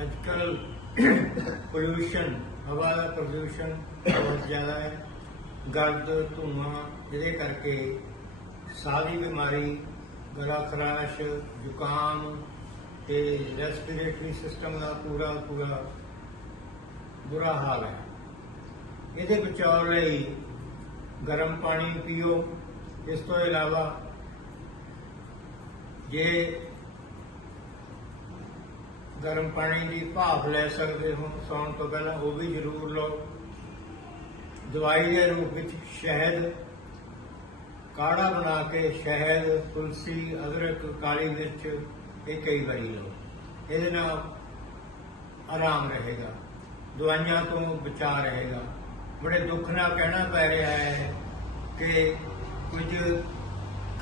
ਅੱਜ ਅੱਜਕੱਲ ਪੋਲੂਸ਼ਨ ਹਵਾ ਦਾ ਪ੍ਰਦੂਸ਼ਣ ਬਹੁਤ ਜ਼ਿਆਦਾ ਹੈ। ਗੰਦ ਧੂਆਂ, ਜਿਹਦੇ ਕਰਕੇ ਸਾਹ ਦੀ ਬਿਮਾਰੀ, ਗਲਾ ਖਰਾਸ਼, ਜ਼ੁਕਾਮ ਤੇ ਰੈਸਪੀਰੇਟਰੀ ਸਿਸਟਮ ਦਾ ਪੂਰਾ ਪੂਰਾ ਬੁਰਾ ਹਾਲ ਹੈ। ਇਹਦੇ ਬਚਾਅ ਲਈ ਗਰਮ ਪਾਣੀ ਪੀਓ। ਇਸ ਤੋਂ ਇਲਾਵਾ ਜੇ ਗਰਮ ਪਾਣੀ ਦੀ ਭਾਫ ਲੈ ਸਕਦੇ ਹੋ, ਸੌਣ ਤੋਂ ਪਹਿਲਾਂ ਉਹ ਵੀ ਜ਼ਰੂਰ ਲਓ। ਦਵਾਈ ਦੇ ਰੂਪ ਵਿੱਚ ਸ਼ਹਿਦ, ਕਾੜਾ ਬਣਾ ਕੇ ਸ਼ਹਿਦ, ਤੁਲਸੀ, ਅਦਰਕ, ਕਾਲੀ ਮਿਰਚ ਇਹ ਕਈ ਵਾਰੀ ਲਓ। ਇਹਦੇ ਨਾਲ ਆਰਾਮ ਰਹੇਗਾ, ਦਵਾਈਆਂ ਤੋਂ ਬਚਾ ਰਹੇਗਾ। ਬੜੇ ਦੁੱਖ ਨਾਲ ਕਹਿਣਾ ਪੈ ਰਿਹਾ ਹੈ ਕਿ ਕੁਝ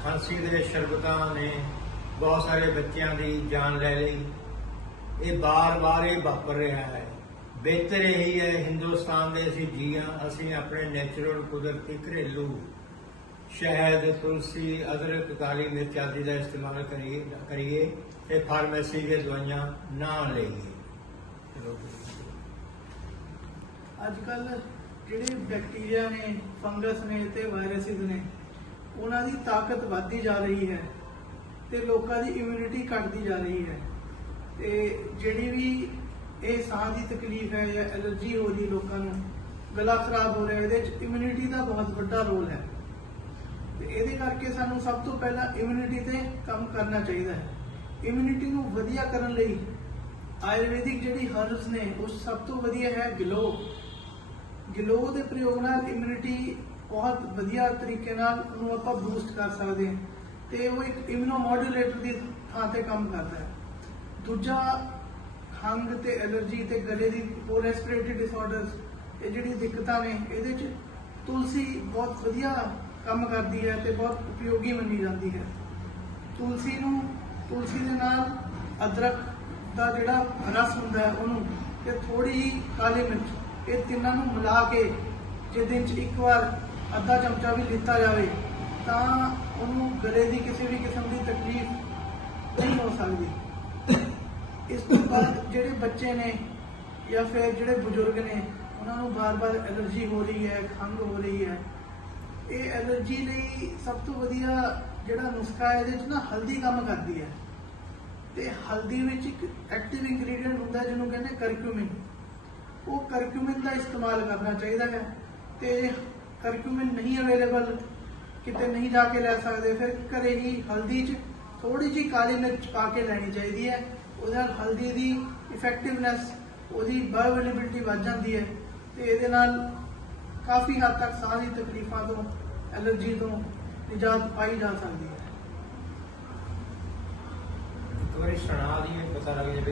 ਖਾਂਸੀ ਦੇ ਸ਼ਰਬਤਾਂ ਨੇ ਬਹੁਤ ਸਾਰੇ ਬੱਚਿਆਂ ਦੀ ਜਾਨ ਲੈ ਲਈ। ਇਹ ਬਾਰ-ਬਾਰ ਇਹ ਵਾਪਰ ਰਿਹਾ ਹੈ। ਬਿਹਤਰ ਇਹੀ ਹੈ, ਹਿੰਦੁਸਤਾਨ ਦੇ ਅਸੀਂ ਜੀਆਂ, ਅਸੀਂ ਆਪਣੇ ਨੈਚੁਰਲ ਕੁਦਰਤੀ ਘਰੇਲੂ ਸ਼ਹਿਦ, ਤੁਲਸੀ, ਅਦਰਕ, ਕਾਲੀ ਮਿਰਚ ਆਦਿ ਦਾ ਇਸਤੇਮਾਲ ਕਰੀਏ ਕਰੀਏ ਤੇ ਫਾਰਮੇਸੀ ਦੀਆਂ ਦਵਾਈਆਂ ਨਾ ਲਈਏ। ਅੱਜ ਕੱਲ ਜਿਹੜੇ ਬੈਕਟੀਰੀਆ ਨੇ ਫੰਗਸ ਨੇ ਤੇ ਵਾਇਰਸਿਸ ਨੇ, ਉਹਨਾਂ ਦੀ ਤਾਕਤ ਵੱਧਦੀ ਜਾ ਰਹੀ ਹੈ ਤੇ ਲੋਕਾਂ ਦੀ ਇਮਿਊਨਿਟੀ ਘਟਦੀ ਜਾ ਰਹੀ ਹੈ। ਤੇ ਜਿਹੜੀ ਵੀ ਇਹ ਸਾਹ ਦੀ ਤਕਲੀਫ ਹੈ ਜਾਂ ਐਲਰਜੀ ਹੋ ਰਹੀ ਲੋਕਾਂ ਨੂੰ, ਗਲਾ ਖਰਾਬ ਹੋ ਰਿਹਾ, ਇਹਦੇ ਚ ਇਮਿਊਨਿਟੀ ਦਾ ਬਹੁਤ ਵੱਡਾ ਰੋਲ ਹੈ। ਤੇ ਇਹਦੇ ਕਰਕੇ ਸਾਨੂੰ ਸਭ ਤੋਂ ਪਹਿਲਾਂ ਇਮਿਊਨਿਟੀ ਤੇ ਕੰਮ ਕਰਨਾ ਚਾਹੀਦਾ ਹੈ। ਇਮਿਊਨਿਟੀ ਨੂੰ ਵਧੀਆ ਕਰਨ ਲਈ ਆਯੁਰਵੈਦਿਕ ਜਿਹੜੀ ਹਰਬਸ ਨੇ, ਉਹ ਸਭ ਤੋਂ ਵਧੀਆ ਹੈ ਗਲੋ। ਗਲੋ ਦੇ ਪ੍ਰਯੋਗ ਨਾਲ ਇਮਿਊਨਿਟੀ ਬਹੁਤ ਵਧੀਆ ਤਰੀਕੇ ਨਾਲ ਉਹਨੂੰ ਆਪਾਂ ਬੂਸਟ ਕਰ ਸਕਦੇ ਹਾਂ। ਤੇ ਉਹ ਇੱਕ ਇਮਿਊਨੋਮੋਡੂਲੇਟਰ ਦੀ ਥਾਂ ਤੇ ਕੰਮ ਕਰਦਾ ਹੈ। ਦੂਜਾ ਖੰਗ ਤੇ ਐਲਰਜੀ ਤੇ ਗਲੇ ਦੀ ਉਹ ਰੈਸਪੀਰੇਟਰੀ ਡਿਸਆਰਡਰਸ ਇਹ ਜਿਹੜੀ ਦਿੱਕਤਾਂ ਨੇ, ਇਹਦੇ ਚ ਤੁਲਸੀ ਬਹੁਤ ਵਧੀਆ ਕੰਮ ਕਰਦੀ ਹੈ ਤੇ ਬਹੁਤ ਉਪਯੋਗੀ ਮੰਨੀ ਜਾਂਦੀ ਹੈ। ਤੁਲਸੀ ਨੂੰ, ਤੁਲਸੀ ਦੇ ਨਾਲ ਅਦਰਕ ਦਾ ਜਿਹੜਾ ਰਸ ਹੁੰਦਾ ਹੈ ਉਹਨੂੰ, ਤੇ ਥੋੜੀ ਜਿਹੀ ਕਾਲੀ ਮਿਰਚ, ਇਹ ਤਿੰਨਾਂ ਨੂੰ ਮਿਲਾ ਕੇ ਜੇ ਦਿਨ ਚ ਇੱਕ ਵਾਰ ਅੱਧਾ ਚਮਚਾ ਵੀ ਲਿੱਤਾ ਜਾਵੇ, ਤਾਂ ਉਹਨੂੰ ਗਲੇ ਦੀ ਕਿਸੇ ਵੀ ਕਿਸਮ ਦੀ ਤਕਲੀਫ ਨਹੀਂ ਹੋ ਸਕਦੀ। ਇਸ ਤੋਂ ਬਾਅਦ ਜਿਹੜੇ ਬੱਚੇ ਨੇ ਜਾਂ ਫਿਰ ਜਿਹੜੇ ਬਜ਼ੁਰਗ ਨੇ, ਉਹਨਾਂ ਨੂੰ ਬਾਰ-ਬਾਰ ਐਲਰਜੀ ਹੋ ਰਹੀ ਹੈ, ਖੰਘ ਹੋ ਰਹੀ ਹੈ। ਇਹ ਐਲਰਜੀ ਲਈ ਸਭ ਤੋਂ ਵਧੀਆ ਜਿਹੜਾ ਨੁਸਖਾ ਹੈ, ਇਹਦੇ ਵਿੱਚ ਨਾ ਹਲਦੀ ਕੰਮ ਕਰਦੀ ਹੈ। ਤੇ ਹਲਦੀ ਵਿੱਚ ਇੱਕ ਐਕਟਿਵ ਇੰਗਰੀਡੀਅੰਟ ਹੁੰਦਾ ਜਿਹਨੂੰ ਕਹਿੰਦੇ ਕਰਕਿਊਮਿਨ ਉਹ ਕਰਕਿਊਮਿਨ ਦਾ ਇਸਤੇਮਾਲ ਕਰਨਾ ਚਾਹੀਦਾ ਹੈ ਤੇ ਕਰਕਿਊਮਿਨ ਨਹੀਂ ਅਵੇਲੇਬਲ ਕਿਤੇ ਨਹੀਂ ਜਾ ਕੇ ਲੈ ਸਕਦੇ, ਫਿਰ ਘਰੇ ਹੀ ਹਲਦੀ 'ਚ ਥੋੜੀ ਜਿਹੀ ਕਾਲੀ ਮਿਰਚ ਪਾ ਕੇ ਲੈਣੀ ਚਾਹੀਦੀ ਹੈ। ਉਹਦੇ ਨਾਲ ਹਲਦੀ ਦੀ ਇਫੈਕਟਿਵਨੈਸ ਉਹਦੀ ਬਾਇਓਅਵੇਲੇਬਿਲਟੀ ਵੱਧ ਜਾਂਦੀ ਹੈ ਤੇ ਇਹਦੇ ਨਾਲ ਕਾਫੀ ਹੱਦ ਤੱਕ ਸਾਹ ਦੀ ਤਕਲੀਫਾਂ ਤੋਂ, ਐਲਰਜੀ ਤੋਂ ਨਿਜਾਤ ਪਾਈ ਜਾ ਸਕਦੀ ਹੈ। ਇੱਕ ਵਾਰੀ ਸੁਣਾ ਦਈਏ ਪਤਾ ਲੱਗ ਜਾਵੇ